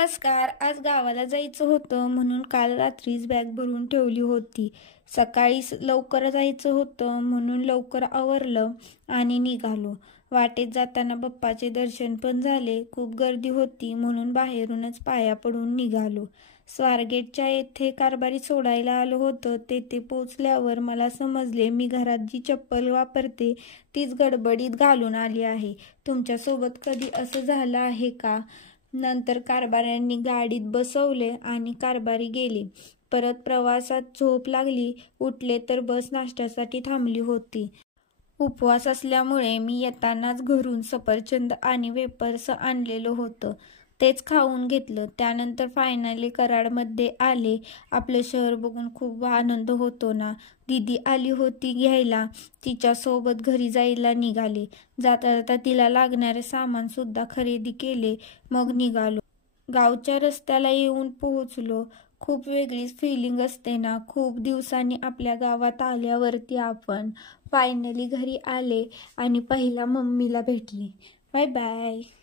नमस्कार. आज गावाला जायचं होतं म्हणून काल रात्रीच बॅग भरून ठेवली होती. सकाळी लवकर जायचं होतं म्हणून लवकर आवरलं आणि निघालो. वाटेत जाताना बाप्पाचे दर्शन पण झाले. खूप गर्दी होती म्हणून बाहेरूनच पाया पडून निघालो. स्वारगेटच्या येथे कारभारी सोडायला आलो होतं. तेथे पोचल्यावर मला समजले मी घरात जी चप्पल वापरते तीच गडबडीत घालून आली आहे. तुमच्यासोबत कधी असं झालं आहे का? नंतर कारभाऱ्यांनी गाडीत बसवले आणि कारभारी गेले. परत प्रवासात झोप लागली. उठले तर बस नाश्त्यासाठी थांबली होती. उपवास असल्यामुळे मी येतानाच घरून सफरचंद आणि वेपर्स आणलेलं होतं. तेच खाऊन घेतलं. त्यानंतर फायनली कराडमध्ये आले. आपलं शहर बघून खूप आनंद होतो ना. दीदी आली होती घ्यायला. तिच्यासोबत घरी जायला निघाले. जाता जाता तिला लागणारे सामान सुद्धा खरेदी केले. मग निघालो. गावच्या रस्त्याला येऊन पोहोचलो. खूप वेगळीच फिलिंग असते ना. खूप दिवसांनी आपल्या गावात आल्यावरती आपण फायनली घरी आले आणि पहिला मम्मीला भेटले. Bye bye.